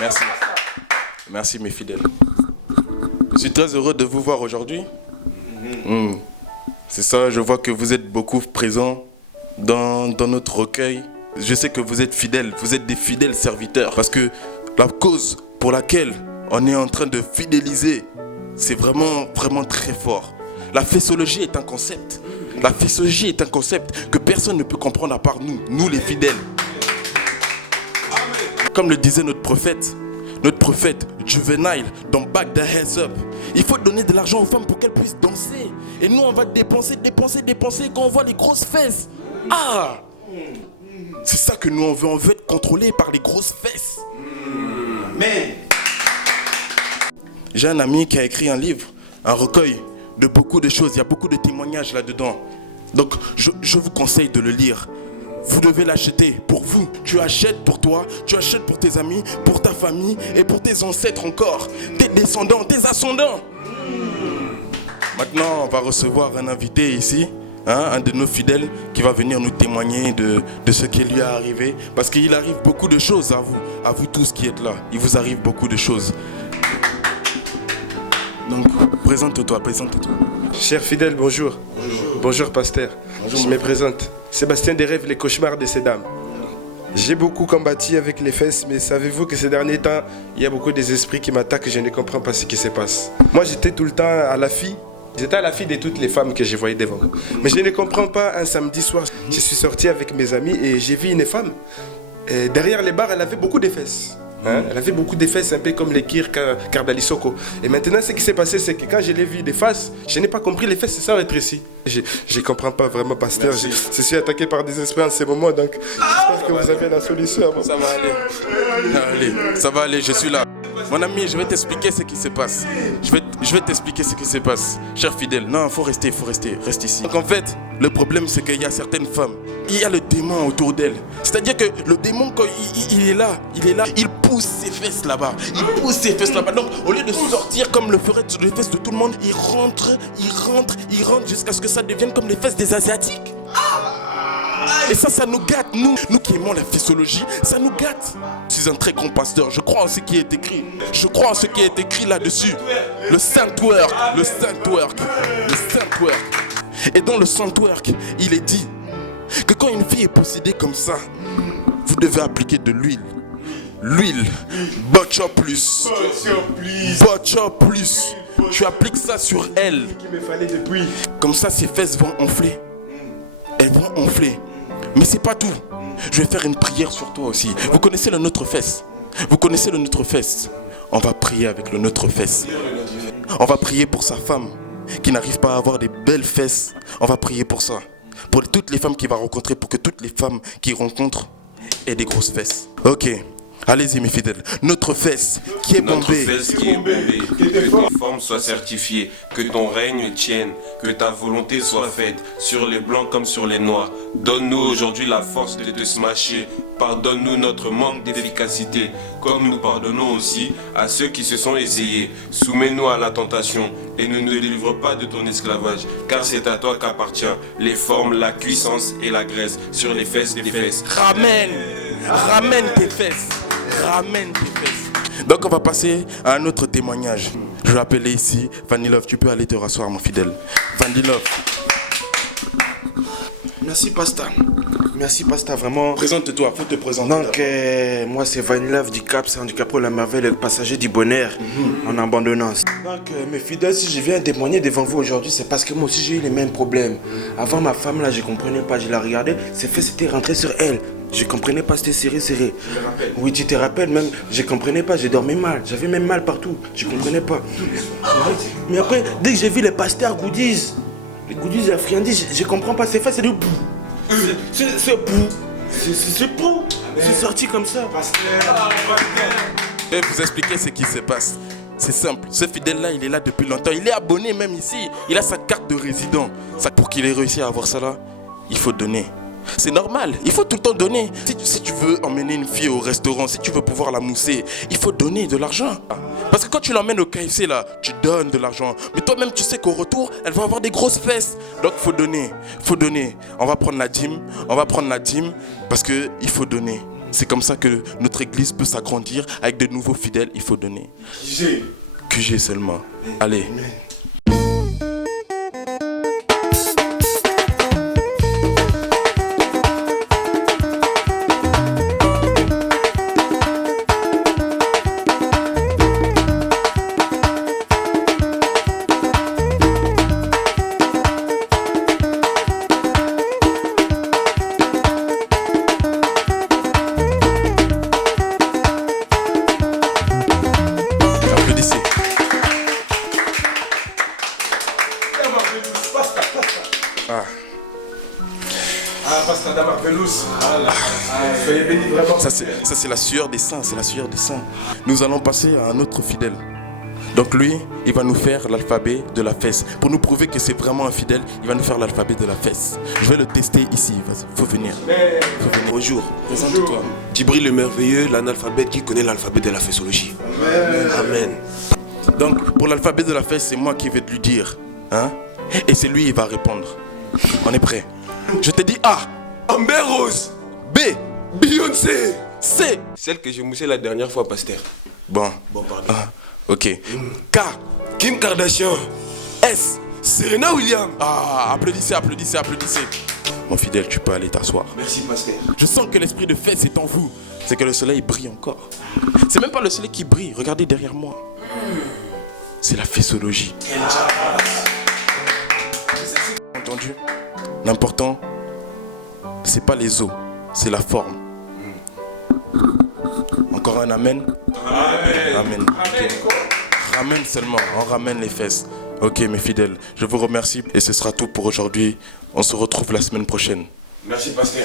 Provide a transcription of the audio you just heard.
Merci. Merci mes fidèles. Je suis très heureux de vous voir aujourd'hui. C'est ça, je vois que vous êtes beaucoup présents dans notre recueil. Je sais que vous êtes fidèles, vous êtes des fidèles serviteurs. Parce que la cause pour laquelle on est en train de fidéliser, c'est vraiment, vraiment très fort. La fessologie est un concept. La fessologie est un concept que personne ne peut comprendre à part nous les fidèles. Comme le disait notre prophète Juvenile dans Back the Heads Up, il faut donner de l'argent aux femmes pour qu'elles puissent danser. Et nous on va dépenser quand on voit les grosses fesses. Ah! C'est ça que nous on veut être contrôlé par les grosses fesses. Mais j'ai un ami qui a écrit un livre, un recueil de beaucoup de choses. Il y a beaucoup de témoignages là-dedans. Donc je vous conseille de le lire. Vous devez l'acheter pour vous. Tu achètes pour toi, tu achètes pour tes amis, pour ta famille et pour tes ancêtres encore, tes descendants, tes ascendants. Maintenant, on va recevoir un invité ici, un de nos fidèles qui va venir nous témoigner de ce qui lui est arrivé. Parce qu'il arrive beaucoup de choses à vous tous qui êtes là. Il vous arrive beaucoup de choses. Donc, présente-toi. Cher fidèle, bonjour. Bonjour, pasteur. Bonjour, je me présente. Sébastien des rêves, les cauchemars de ces dames. J'ai beaucoup combattu avec les fesses, mais savez-vous que ces derniers temps, il y a beaucoup des esprits qui m'attaquent et je ne comprends pas ce qui se passe. Moi, j'étais tout le temps à la fille. J'étais à la fille de toutes les femmes que je voyais devant moi. Mais je ne comprends pas, un samedi soir, je suis sorti avec mes amis et j'ai vu une femme. Et derrière les bars, elle avait beaucoup de fesses. Elle avait beaucoup de fesses, un peu comme les Kir Kardalisoko. Et maintenant, ce qui s'est passé, c'est que quand je l'ai vu des faces, je n'ai pas compris les fesses se sont rétrécies. Je ne comprends pas vraiment, pasteur. Je suis attaqué par des esprits en ce moment, donc j'espère que vous avez la solution. Ça va aller. Ça va aller, je suis là. Mon ami, je vais t'expliquer ce qui se passe. Je vais t'expliquer ce qui se passe. Cher fidèle, non, faut rester, reste ici. Donc en fait, le problème c'est qu'il y a certaines femmes, il y a le démon autour d'elles. C'est-à-dire que le démon, quand il est là, il pousse ses fesses là-bas. Donc au lieu de sortir comme le ferait sur les fesses de tout le monde, il rentre jusqu'à ce que ça devienne comme les fesses des Asiatiques. Et ça nous gâte, nous qui aimons la physiologie, ça nous gâte. Je suis un très grand pasteur, je crois en ce qui est écrit. Je crois en ce qui est écrit là-dessus. Le sanctuaire. Et dans le sanctuaire, il est dit que quand une fille est possédée comme ça, vous devez appliquer de l'huile. L'huile, butcher plus. Tu appliques ça sur elle. Comme ça, ses fesses vont enfler. Elles vont enfler. Mais c'est pas tout. Je vais faire une prière sur toi aussi. Vous connaissez le Notre Fesse. On va prier avec le Notre Fesse. On va prier pour sa femme qui n'arrive pas à avoir des belles fesses. On va prier pour ça. Pour toutes les femmes qu'il va rencontrer, pour que toutes les femmes qu'il rencontre aient des grosses fesses. Ok. Allez-y mes fidèles, notre fesse qui est bombée. Que tes formes soient certifiées, que ton règne tienne, que ta volonté soit faite, sur les blancs comme sur les noirs. Donne-nous aujourd'hui la force de te smasher, pardonne-nous notre manque d'efficacité, comme nous pardonnons aussi à ceux qui se sont essayés. Soumets-nous à la tentation et ne nous délivre pas de ton esclavage, car c'est à toi qu'appartient les formes, la puissance et la graisse sur les fesses des fesses. Ramène tes fesses. Donc on va passer à un autre témoignage. Je vais appeler ici Vanilove. Tu peux aller te rasseoir mon fidèle. Vanilove. Merci Pasta, vraiment. Présente-toi, faut te présenter. Donc moi c'est Vanilove du Cap, c'est handicapé pour la merveille, le passager du bonheur en abandonnance. Donc mes fidèles, si je viens témoigner devant vous aujourd'hui, c'est parce que moi aussi j'ai eu les mêmes problèmes. Avant ma femme là, je comprenais pas, je la regardais, ses fesses étaient rentrées sur elle. Je comprenais pas, c'était serré. Je te rappelle. Oui, tu te rappelles même, je comprenais pas, je dormais mal, j'avais même mal partout, je comprenais pas. Mais après, dès que j'ai vu les pasteurs goodies, les goodies et la friandise, je comprends pas, ces fesses, c'est du pou. C'est pou. C'est sorti comme ça. Je vais vous expliquer ce qui se passe. C'est simple, ce fidèle-là, il est là depuis longtemps. Il est abonné même ici. Il a sa carte de résident. Pour qu'il ait réussi à avoir ça là, il faut donner. C'est normal, il faut tout le temps donner. Si tu veux emmener une fille au restaurant, si tu veux pouvoir la mousser, il faut donner de l'argent. Parce que quand tu l'emmènes au KFC là, tu donnes de l'argent. Mais toi-même tu sais qu'au retour, elle va avoir des grosses fesses. Donc il faut donner, On va prendre la dîme, parce qu'il faut donner. C'est comme ça que notre église peut s'agrandir avec de nouveaux fidèles. Il faut donner. QG seulement. Allez. Ça c'est la sueur des saints, c'est la sueur des saints. Nous allons passer à un autre fidèle. Donc lui, il va nous faire l'alphabet de la fesse. Pour nous prouver que c'est vraiment un fidèle, il va nous faire l'alphabet de la fesse. Je vais le tester ici, faut venir. Bonjour. Présente-toi. Djibril le merveilleux, l'analphabète qui connaît l'alphabet de la fessologie. Amen. Donc pour l'alphabet de la fesse, c'est moi qui vais lui dire. Hein? Et c'est lui qui va répondre. On est prêt. Je te dis A. Amber Rose. B. Beyoncé. C. Celle que j'ai moussée la dernière fois, pasteur. Bon, pardon. Ah, ok. K. Kim Kardashian. S. Serena Williams. Ah, applaudissez, applaudissez, applaudissez. Mon fidèle, tu peux aller t'asseoir. Merci, pasteur. Je sens que l'esprit de fête est en vous. C'est que le soleil brille encore. C'est même pas le soleil qui brille. Regardez derrière moi. C'est la fessologie. Entendu? L'important, c'est pas les os, c'est la forme. Encore un amen? Amen. Amen. Okay. Ramène seulement, on ramène les fesses. Ok mes fidèles, je vous remercie et ce sera tout pour aujourd'hui. On se retrouve la semaine prochaine. Merci, pasteur.